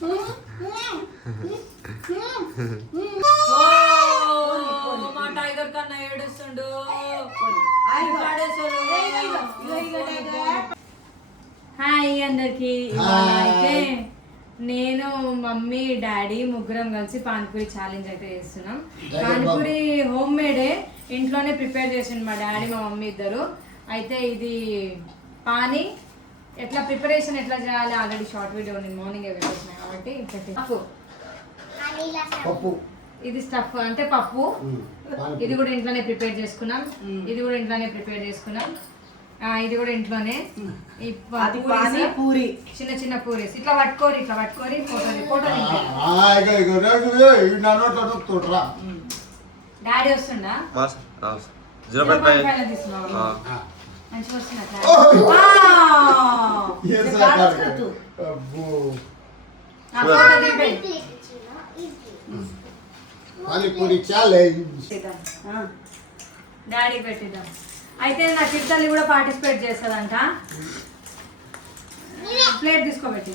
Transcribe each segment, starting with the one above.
మా టైగర్ కన్నా ఏడుస్తుండు. హాయ్ అందరికి. అయితే నేను మమ్మీ డాడీ ముగ్గురం కలిసి పానీపూరి ఛాలెంజ్ అయితే చేస్తున్నాం. పానీపూరి హోమ్ మేడే, ఇంట్లోనే ప్రిపేర్ చేసిండు మా డాడీ మా మమ్మీ ఇద్దరు. అయితే ఇది పానీ ఎట్లా ప్రిపరేషన్ ఎట్లా చేయాలి ఆల్రెడీ షార్ట్ వీడియో నేను మార్నింగ్ పెట్టేసిన కాబట్టి పప్పు, ఇది స్టఫ్ అంటే పప్పు. ఇది కూడా ఇంట్లోనే ప్రిపేర్ చేసుకున్నాం. ఇది కూడా ఇంట్లోనే ప్రిపేర్ చేసుకున్నాం. ఇది కూడా ఇంట్లోనే. పూరి చిన్న చిన్న పూరీస్ ఇట్లా పట్టుకోరి డాడీ వస్తుండా మంచిగా డాడీ పెట్టిద్దాం. అయితే నా చిట్టాలి కూడా పార్టిసిపేట్ చేస్తుందంట. ప్లేట్ తీసుకోబెట్టి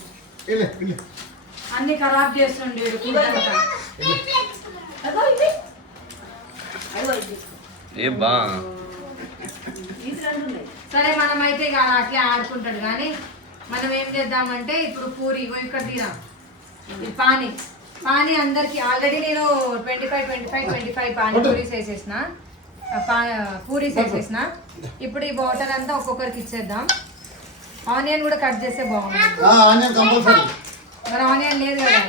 అన్ని ఖరాబ్ చేస్తుండే. సరే మనమైతే ఇక అట్లే ఆడుకుంటాడు. కానీ మనం ఏం చేద్దామంటే ఇప్పుడు పూరి ఇక్కడ తీరా పానీ అందరికి ఆల్రెడీ నేను 25 పానీపూరీస్ వేసేసిన, పూరీస్ వేసేసిన. ఇప్పుడు ఈ వాటర్ అంతా ఒక్కొక్కరికి ఇచ్చేద్దాం. ఆనియన్ కూడా కట్ చేస్తే బాగుంటుంది. మరి ఆనియన్ లేదు కదా,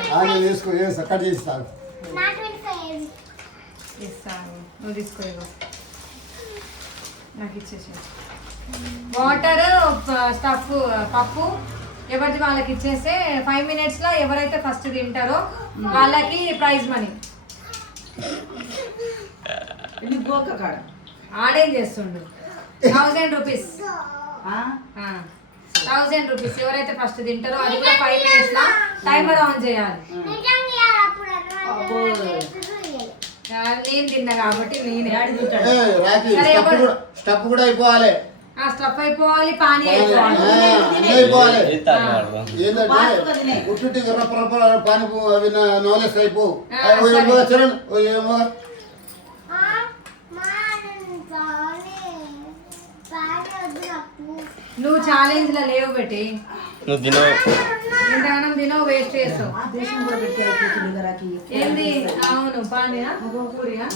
ఇస్తాను. నువ్వు తీసుకో, నాకు ఇచ్చేసి. వాటర్ స్టఫ్ పప్పు ఎవరిది వాళ్ళకి ఇచ్చేస్తే 5 minutes లో ఎవరైతే ఫస్ట్ తింటారో వాళ్ళకి ప్రైజ్ మనీ. ఆడేం చేస్తుండు 1000 రూపీస్. 1000 రూపీస్ ఎవరైతే ఫస్ట్ తింటారో అది కూడా 5 minutes లో టైమర్ ఆన్ చేయాలి. నేను తిన్నా కాబట్టి నేనే స్టఫ్ కూడా అయిపోవాలి. స్టఫ్ అయిపోవాలి, పానీ అయిపోవాలి. నువ్వు ఛాలెంజ్ లో లేవు పెట్టి ఇంతగానం తినో వేస్ట్ చేస్తావు. ఏంది? అవును పానీయా పూరియా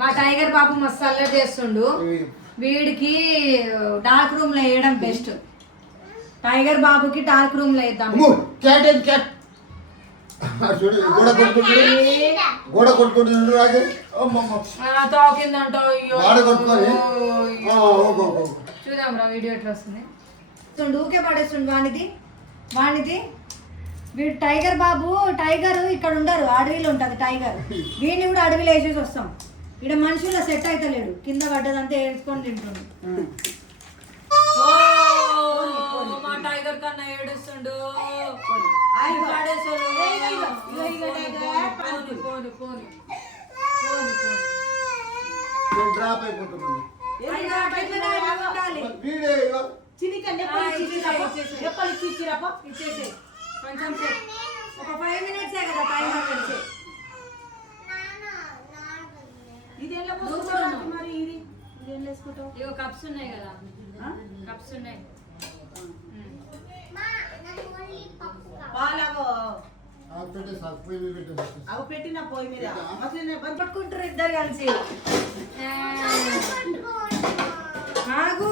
మా టైగర్ బాబు మస్తు అల్లరి చేస్తుండు. వీడికి డార్క్ రూమ్ లో వేయడం బెస్ట్. టైగర్ బాబుకి డార్క్ రూమ్ లో వేద్దాం. తాకిందంటో చూద్దాం రా వీడియో ఎట్లా వస్తుంది. ఊకే పడేస్తుండు వానిది. వీడు టైగర్ బాబు. టైగర్ ఇక్కడ ఉండరు, అడవిలో ఉంటుంది టైగర్. వీడిని కూడా అడవిలో వేసేసి వస్తాం. ఇక్కడ మనుషుల్లో సెట్ అయితే లేడు, కింద పడ్డదంతా వేసుకొని తింటుండు. మా టైగర్ కన్నా ఏడుస్తుండు. కొంచెం ఒక 5 minutes కదా టైమర్ పెడితే. ఇగో కప్స్ ఉన్నాయి కదా, కప్స్ ఉన్నాయి. పెట్టిన పోయి మీద పట్టుకుంటారు ఇద్దరు కలిసి. ఆగు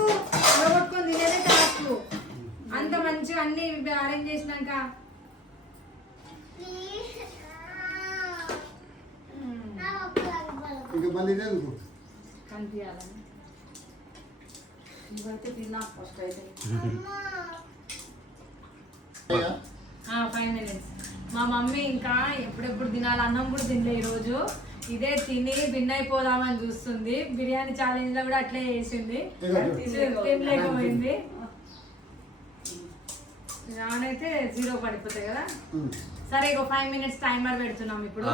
పట్టుకొని తినేదే టాస్క్. అంత మంచిగా అన్ని అరేంజ్ చేసినాక కనిపించాలని ఇవైతే తిన్నా ఫస్ట్ అయితే. 5 minutes. మా మమ్మీ ఇంకా ఎప్పుడెప్పుడు తినాలి, అన్నం కూడా తినలే ఈరోజు. ఇదే తిని భిన్న అయిపోదామని చూస్తుంది. బిర్యానీ ఛాలెంజ్ లో కూడా అట్లే చేసింది, తినలేకపోయింది. రానైతే 0 పడిపోతాయి కదా. సరే ఇక 5 minutes టైమర్ పెడుతున్నాం ఇప్పుడు.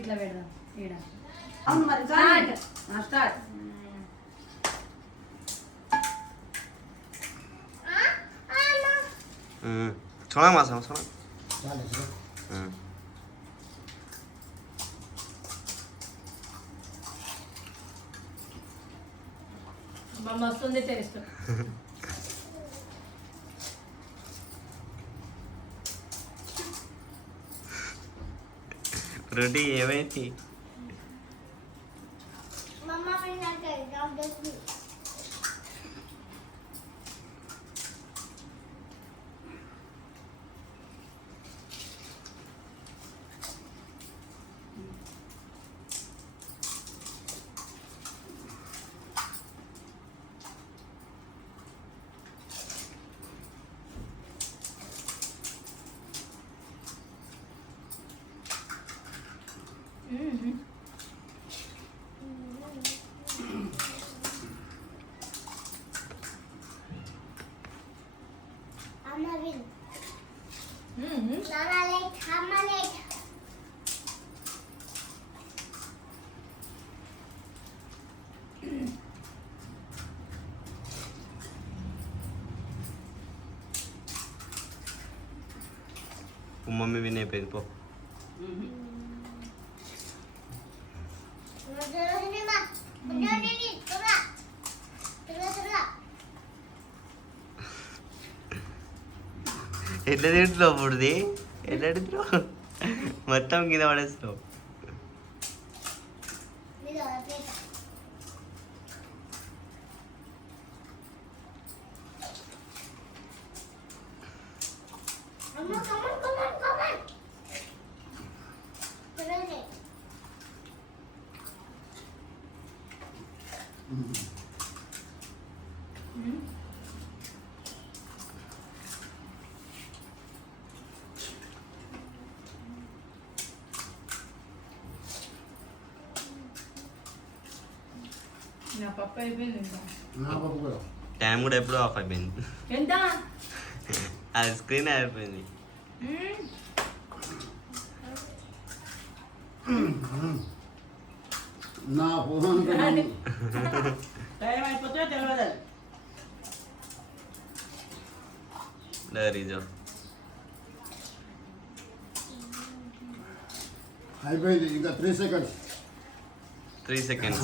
ఇట్లా పెడదాం. స్టార్ట్. छोड़ा मासा छोड़ा చాలు సార్. మస్తు ఉంది టేస్ట్. रोटी ఏమైంది मम्मी भी नहीं पेग पो ఎట్లా తింటున్నావు పుడిది ఎట్లా తింటున్నావు మొత్తం కింద పడేస్తావు నా పప్పు అయిపోయింది ఇంకా. నా పప్పు కూడా. టైం కూడా ఎప్పుడూ ఆఫ్ అయిపోయింది ఎంత? అది స్క్రీన్ అయిపోయింది నా ఫోన్ టైం అయిపోతే తెలియదు. డరీజో అయిపోయింది ఇంకా 3 seconds. 3 seconds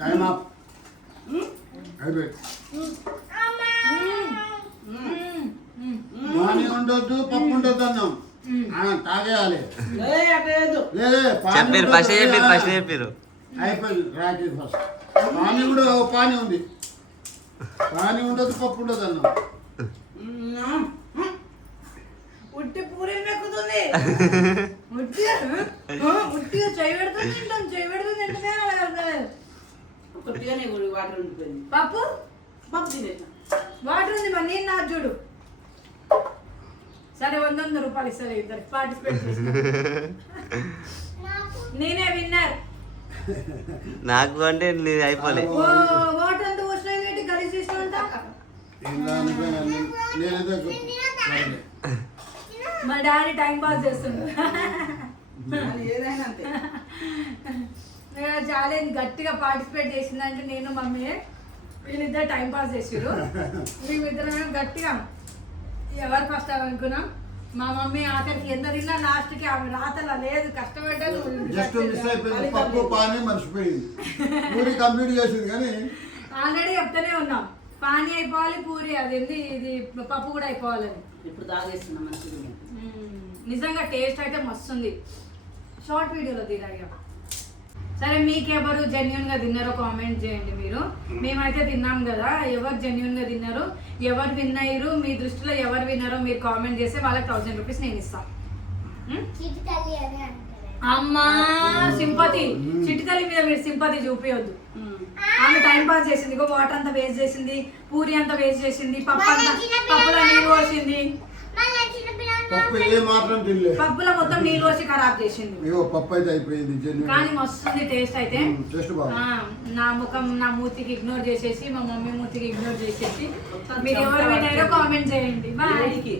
టైం అప్ అయిపోయింది. పానీ ఉండొద్దు పప్పు ఉండొద్దు అన్నాం తాగేయాలి లేదే చెప్పారు ఫస్ట్ చెప్పారు అయిపోయింది రాకి ఫస్ట్ పానీ కూడా పానీ ఉంది పానీ ఉండొద్దు పప్పు ఉండొద్దు అన్నాం ఉట్టి పూరి మెక్కుతుంది ఉట్టిగా చేయి పెడుతుంది తింటాం చేయి పెడుతుంది తింటే నాకు అర్థమలేదు. కొద్దిగానే వాటర్ ఉండిపోయింది. పప్పు పప్పు తినేసిన. వాటర్ ఉంది మరి నేను నాకు చూడు. సరే 100 రూపాయలు ఇస్తారు ఇద్దరు పార్టిసిపేట్ చేసి. నేనే విన్నర్. నాకు అంటే అయిపోలే వాటర్ అంతా వస్తున్నాయి గలీజ్ చేసినంత మా డాడీ టైం పాస్ చేస్తుండ్రు. ఏదైనా అంతే. ఛాలెంజ్ గట్టిగా పార్టిసిపేట్ చేసిందంటే నేను మమ్మీ వీళ్ళిద్దరు టైం పాస్ చేసారు. మేమిద్దరం గట్టిగా ఎవరు ఫస్ట్ అనుకున్నాం. మా మమ్మీ ఆఖరికి ఎంత తిన్నా లాస్ట్కి ఆమె రాతలా లేదు కష్టపడ్డాను. జస్ట్ మిస్ అయిపోయింది పప్పు పానీ మర్చిపోయింది పూరి కంప్లీట్ చేసింది కానీ ఆల్రెడీ చెప్తానే ఉన్నాం పానీ అయిపోవాలి పూరి అది ఇది పప్పు కూడా అయిపోవాలని. ఇప్పుడు తాగేస్తున్నాం మంచిగా. నిజంగా టేస్ట్ అయితే మస్తు ఉంది. షార్ట్ వీడియోలో తీరాగా. సరే మీకెవరు జెన్యున్ గా తిన్నారో కామెంట్ చేయండి మీరు. మేమైతే తిన్నాం కదా, ఎవరు జెన్యున్ గా తిన్నారో ఎవరు విన్ అయ్యారు మీ దృష్టిలో ఎవరు విన్నారో మీరు కామెంట్ చేస్తే వాళ్ళకి 1000 రూపీస్ నేను ఇస్తాను. అమ్మా సింపతి చిట్టి తల్లి మీద మీరు సింపతి చూపించొద్దు. ఆమె టైం పాస్ చేసింది, వాటర్ అంతా వేస్ట్ చేసింది, పూరి అంతా వేస్ట్ చేసింది, పప్పు అంతా పప్పులో నీళ్ళు పోసింది. పప్పు ఏ మాత్రం తినలే. పప్పులో మొత్తం నీళ్ళు పోసి ఖరాబ్ చేసిండు. ఇగో పప్పు అయితే అయిపోయింది జెన్యున్. కానీ మస్తుంది టేస్ట్ అయితే. టేస్ట్ బాగుంది. నా ముఖం నా మూతికి ఇగ్నోర్ చేసేసి మా మమ్మీ మూతికి ఇగ్నోర్ చేసేసి మీరు ఎవరు వినారో కామెంట్ చేయండి. వేడికి.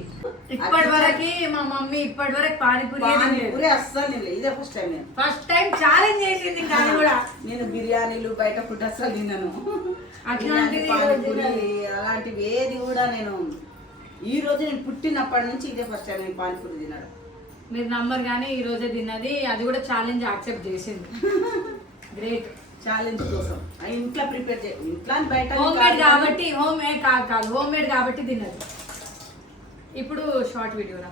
ఇప్పటి వరకు మా మమ్మీ పానీపూరి పానీపూరి అస్సలు తినలేదు. ఇదే ఫస్ట్ టైం నేను. ఫస్ట్ టైం ఛాలెంజ్ చేసింది. కానీ కూడా నేను బిర్యానీలు బయట ఫుడ్ అస్సలు తిన్నాను. అట్లాంటిది పానీపూరి అలాంటివి ఏది కూడా నేను ఈ రోజు నేను పుట్టినప్పటి నుంచి ఇదే ఫస్ట్ టైం నేను పానీపూరి తిన్నాను. మీరు నమ్మరు కానీ ఈ రోజే తిన్నది. అది కూడా ఛాలెంజ్ యాక్సెప్ట్ చేసింది. గ్రేట్. ఛాలెంజ్ కోసం ఇంట్లో ప్రిపేర్ చేయ ఇంట్లో బయట హోమ్ మేడ్ కాబట్టి హోమ్ మేడ్ కాదు హోమ్ మేడ్ కాబట్టి తిన్నది. ఇప్పుడు షార్ట్ వీడియోరా.